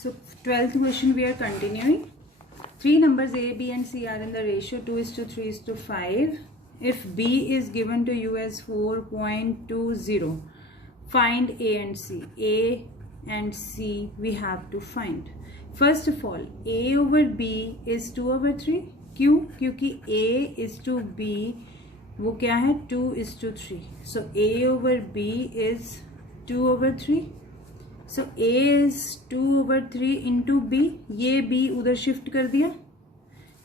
So 12th question we are continuing. Three numbers A, B and C are in the ratio 2:3:5. If B is given to you as 4.20, find A and C. A and C we have to find. First of all, A over B is 2/3. क्यों? क्योंकि A is to B वो क्या है 2:3. So A over B is 2/3. So A is 2/3 into B. ये B उधर shift कर दिया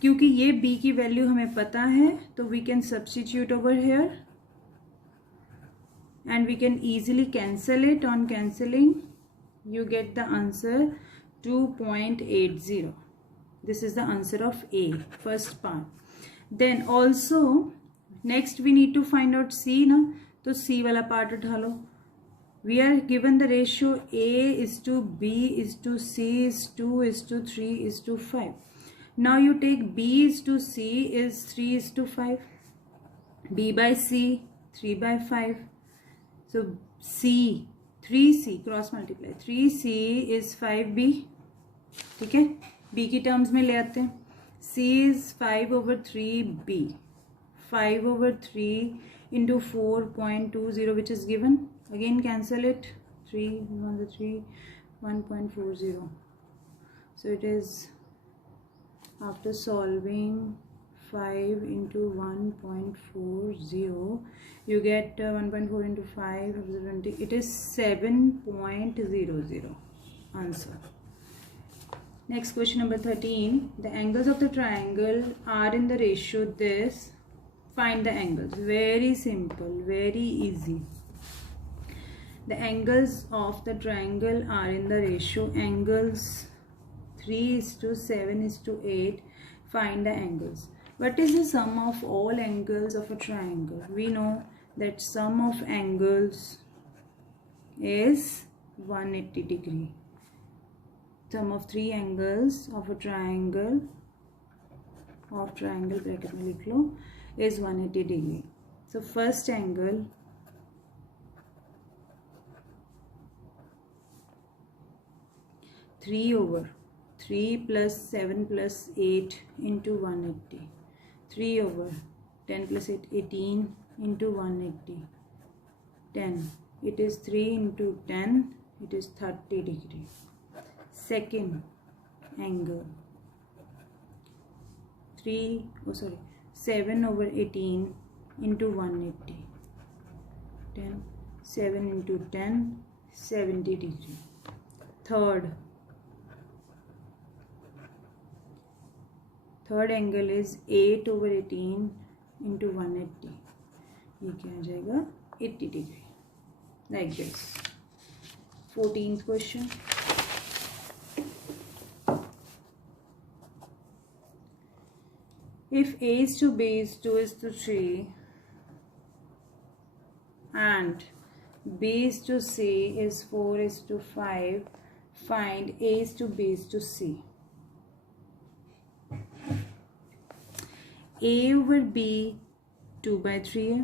क्योंकि ये B की वैल्यू हमें पता है, तो we can substitute over here and we can easily cancel it. On cancelling you get the answer 2.80. This is the answer of A, first part. Then also next we need to find out C ना, तो C वाला part उठा लो. We are given the ratio A is to B is to C is 2:3 is to 5. Now you take B is to C is 3:5. B by C 3/5. So C 3C cross multiply 3C is 5B. ठीक है, B की terms में ले आते हैं. C is 5/3B. 5/3 into 4.20 which is given. Again cancel it. 3 1 3 1.40. So it is, after solving 5 into 1.40 you get 1.4 into 5 20. It is 7.00 answer. Next question number 13. The angles of the triangle are in the ratio this. Find the angles. Very simple, very easy. The angles of the triangle are in the ratio angles 3:7:8. Find the angles. What is the sum of all angles of a triangle? We know that sum of angles is 180 degree. Sum of three angles of a triangle bracket में लिख लो is 180 degree. So first angle 3/3 plus 7 plus 8 into 180. 3/10 plus 8 18 into 180. 10. It is 3 into 10. It is 30 degree. Second angle 7/18 into 180. 10. 7 into 10 70 degree. Third angle is 8/18 into 180. ये क्या आ जाएगा 80 degree. Like this. 14th question. If A is to B is 2:3 and B is to C is 4:5, find A is to B is to C. A over B 2/3 है,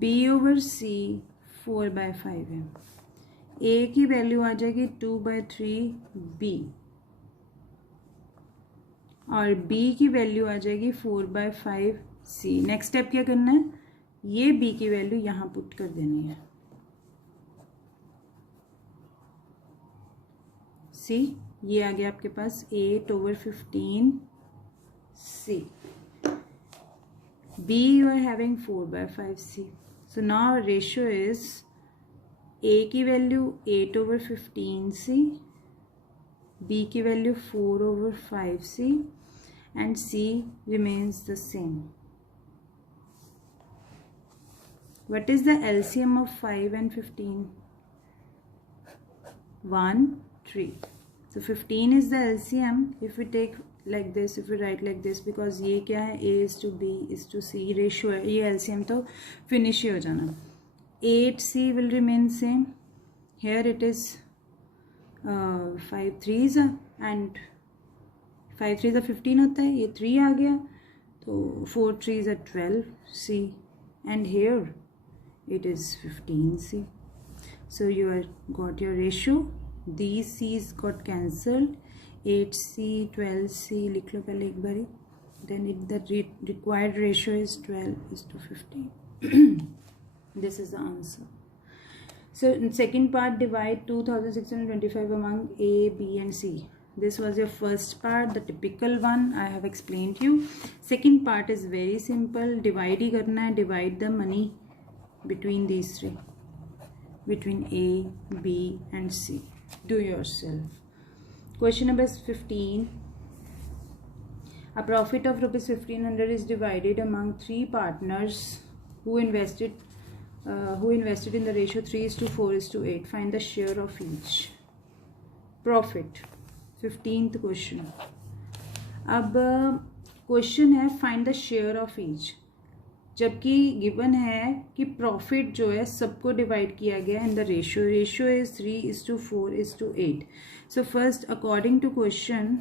B over C 4/5 है. A की value आ जाएगी 2/3 B और B की value आ जाएगी 4/5 C. Next step क्या करना है, ये B की वैल्यू यहाँ पुट कर देनी है. C ये आ गया आपके पास 8/15 C. B you are having 4/5 C. So now our ratio is A की वैल्यू 8/15 C, B की value 4/5 C and C remains the same. What is the LCM of 5 and 15? 1 3. So 15 is the LCM. If we take like this, if we write like this, because ये क्या है A is to B is to C ratio है, ये LCM तो finish ही हो जाना. 8C will remain same. Here it is 5 3s and 5 3s 15 होता है, ये 3 आ गया तो 4 3s 12C and here it is 15C. So you are got your ratio these C's got cancelled. 8C 12C लिख लो पहले एक बारी. Then the required ratio is 12:15. This is the answer. So in second part, divide 2625 among A, B and C. This was your first part, the typical one I have explained you. Second part is very simple. Divide ही करना है. Divide the money between these three, between A, B and C. Do yourself. Question number 15. A profit of rupees 1500 is divided among three partners who invested in the ratio 3:4:8. Find the share of each. Profit. 15th question. अब question है find the share of each, जबकि given है कि profit जो है सबको divide किया गया in the ratio is 3:4:8. So first according to question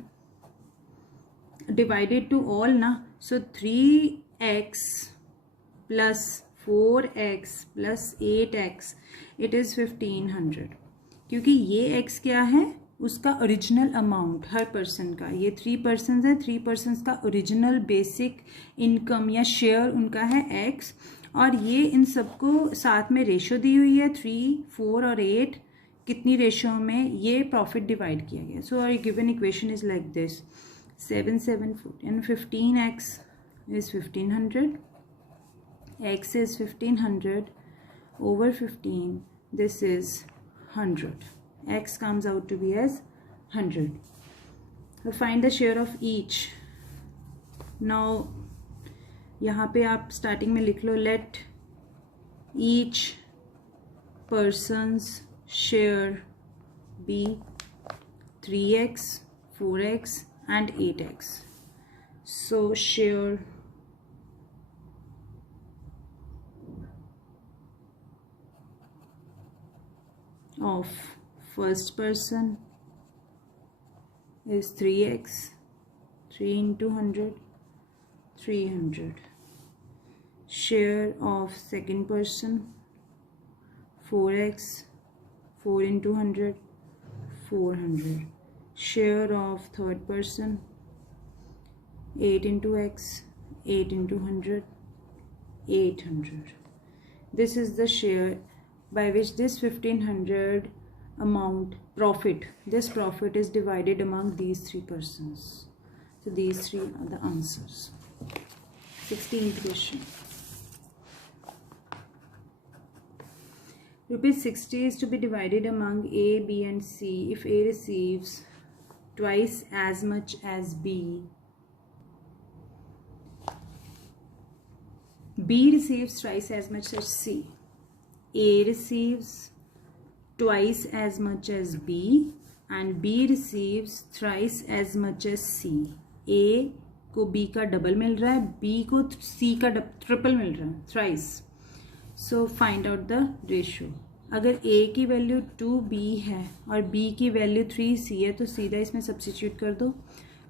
divided to all ना, so 3x plus 4x plus 8x it is 1500, क्योंकि ये x क्या है उसका ओरिजिनल अमाउंट हर पर्सन का. ये 3 पर्सन है, 3 पर्सन का ओरिजिनल बेसिक इनकम या शेयर उनका है x, और ये इन सबको साथ में रेशियो दी हुई है 3, 4 और 8. कितनी रेशियो में ये प्रॉफिट डिवाइड किया गया. So our given equation is like this. 7 7 14 15x is 1500. X is 1500 over 15. This is 100. X comes out to be as 100. So find the share of each. Now यहाँ पे आप स्टार्टिंग में लिख लो let each person's share be 3x, 4x and 8x. So share of first person is 3x, 3 into 100, 300. Share of second person 4x, 4 into 100, 400. Share of third person 8 into x, 8 into 100, 800. This is the share by which this 1500 amount profit, this profit is divided among these 3 persons. So these 3 are the answers. 16th question. Rupees 60 is to be divided among A, B and C if A receives twice as much as B. B receives twice as much as C. A receives twice as much as B and B receives thrice as much as C. A को B का double मिल रहा है, B को C का triple मिल रहा है, thrice. So find out the ratio. अगर A की वैल्यू 2B है और B की वैल्यू 3C है तो सीधा इसमें सब्स्टिट्यूट कर दो.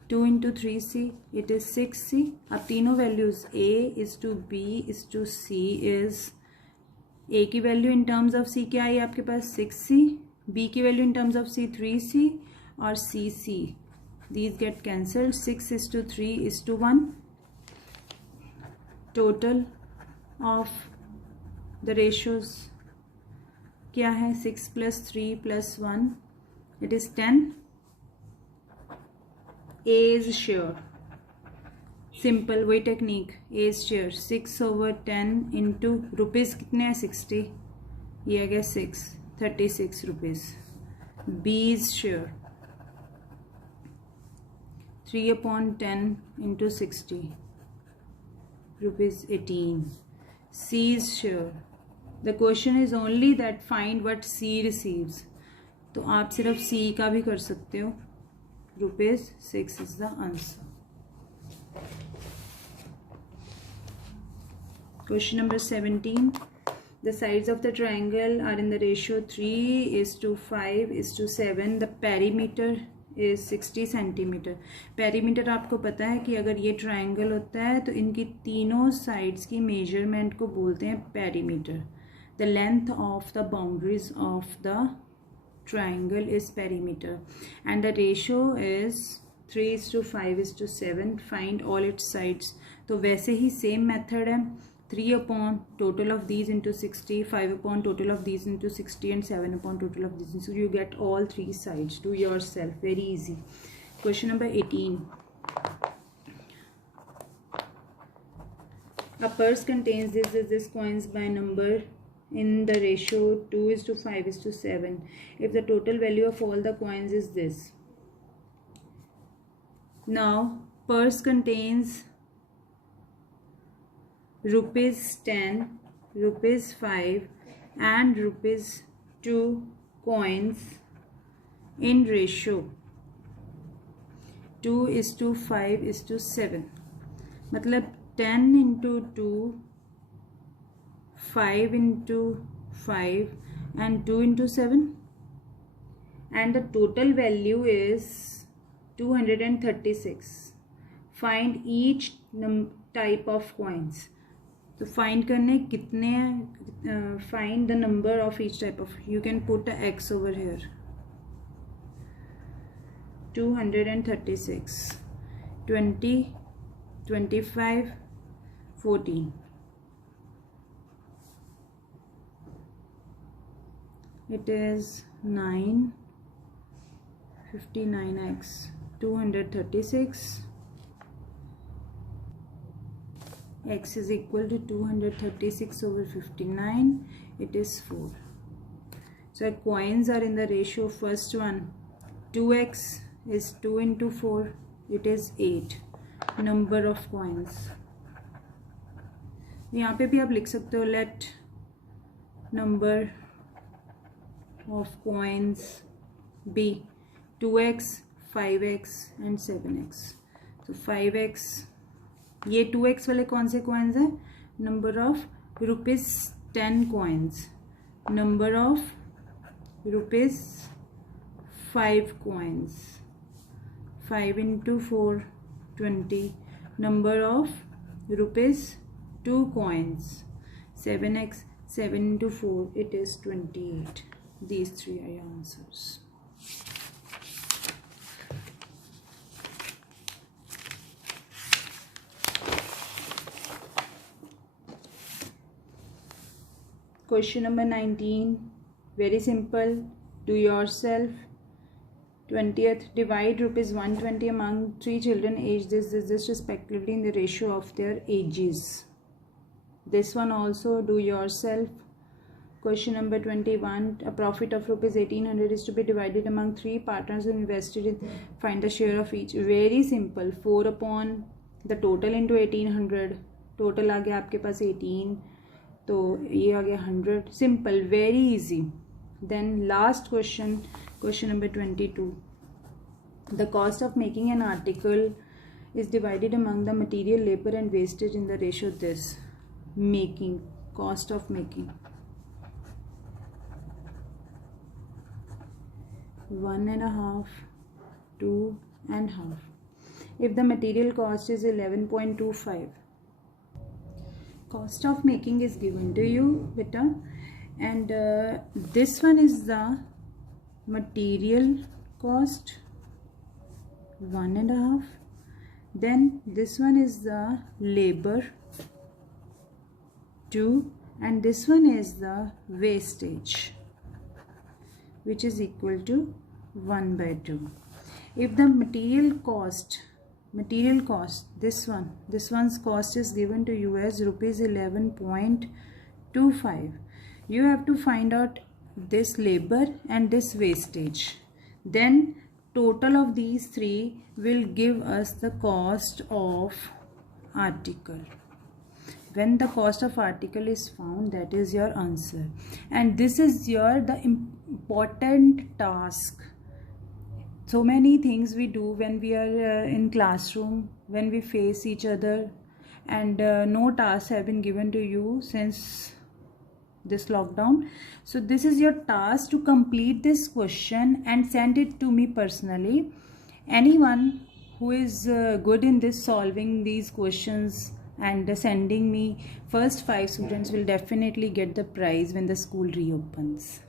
2 into 3C it is 6C. अब तीनों values A is to B is to C is A की value in terms of C क्या आई आपके पास 6C, B की value in terms of C 3C और C. These get cancelled. 6 is to 3 is to 1. Total of the ratios क्या है 6 plus 3 plus 1 it is 10. A's share simple वही technique. A's share 6/10 into rupees कितने हैं 60, ये आ गया 36 rupees. B's share 3/10 into 60 rupees 18. C's share, the question is only that find what C receives, तो आप सिर्फ C का भी कर सकते हो. Rupees 6 is the answer. Question number 17. The sides of the triangle are in the ratio 3:5:7. The perimeter is 60 centimeter. Perimeter आपको पता है कि अगर ये ट्राइंगल होता है तो इनकी तीनों साइड्स की मेजरमेंट को बोलते हैं perimeter. The length of the boundaries of the triangle is perimeter, and the ratio is 3:5:7. Find all its sides. तो वैसे ही सेम मेथड है, 3 upon total of these into 60, 5 upon total of these into 60, and 7 upon total of these. So you get all 3 sides. Do yourself. Very easy. Question number 18. A purse contains this coins by number in the ratio 2:5:7. If the total value of all the coins is this. Now purse contains ₹10, ₹5 and ₹2 coins in ratio 2:5:7. मतलब 10 into 2, 5 into 5 and 2 into 7, and the total value is 236. Find each type of coins. तो find करने कितने, find the number of each type of, you can put a x over here. 236, 20, 25, 14. It is 9, 59x, 236. X is equal to 236 over 59. It is 4. So coins are in the ratio. First one, 2x is 2 into 4. It is 8. Number of coins. यहाँ पे भी आप लिख सकते हो let number of coins be 2x, 5x and 7x. So 5x, ये 2x वाले कौन से coins है? Number of ₹10 coins. Number of ₹5 coins. 5 into 4, 20. Number of ₹2 coins. 7x, 7 into 4, it is 28. These 3 are your answers. Question number 19. Very simple. Do yourself. 20th. Divide ₹120 among 3 children aged this respectively in the ratio of their ages. This one also do yourself. Question number 21. A profit of ₹1800 is to be divided among 3 partners who invested in. Find the share of each. Very simple. 4 upon the total into 1800. Total आ गया आपके पास 18, तो ये आ गया 100. Simple. Very easy. Then last question. Question number 22. The cost of making an article is divided among the material, labor and wastage in the ratio this. Making. Cost of making. 1.5, 2.5. If the material cost is 11.25. Cost of making is given to you, beta, and this one is the material cost, 1.5. Then this one is the labor, 2, and this one is the wastage, which is equal to 1/2. If the material cost, this one's cost is given to you as ₹11.25. You have to find out this labor and this wastage. Then total of these 3 will give us the cost of article. When the cost of article is found, that is your answer. And this is the important task. So many things we do when we are in classroom, when we face each other, and no tasks have been given to you since this lockdown. So this is your task to complete this question and send it to me personally. Anyone who is good in this solving these questions and sending me, first 5 students will definitely get the prize when the school reopens.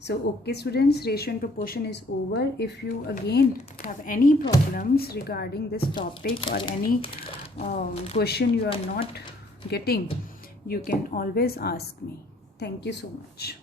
So okay students, ratio and proportion is over. If you again have any problems regarding this topic or any question you are not getting, you can always ask me. Thank you so much.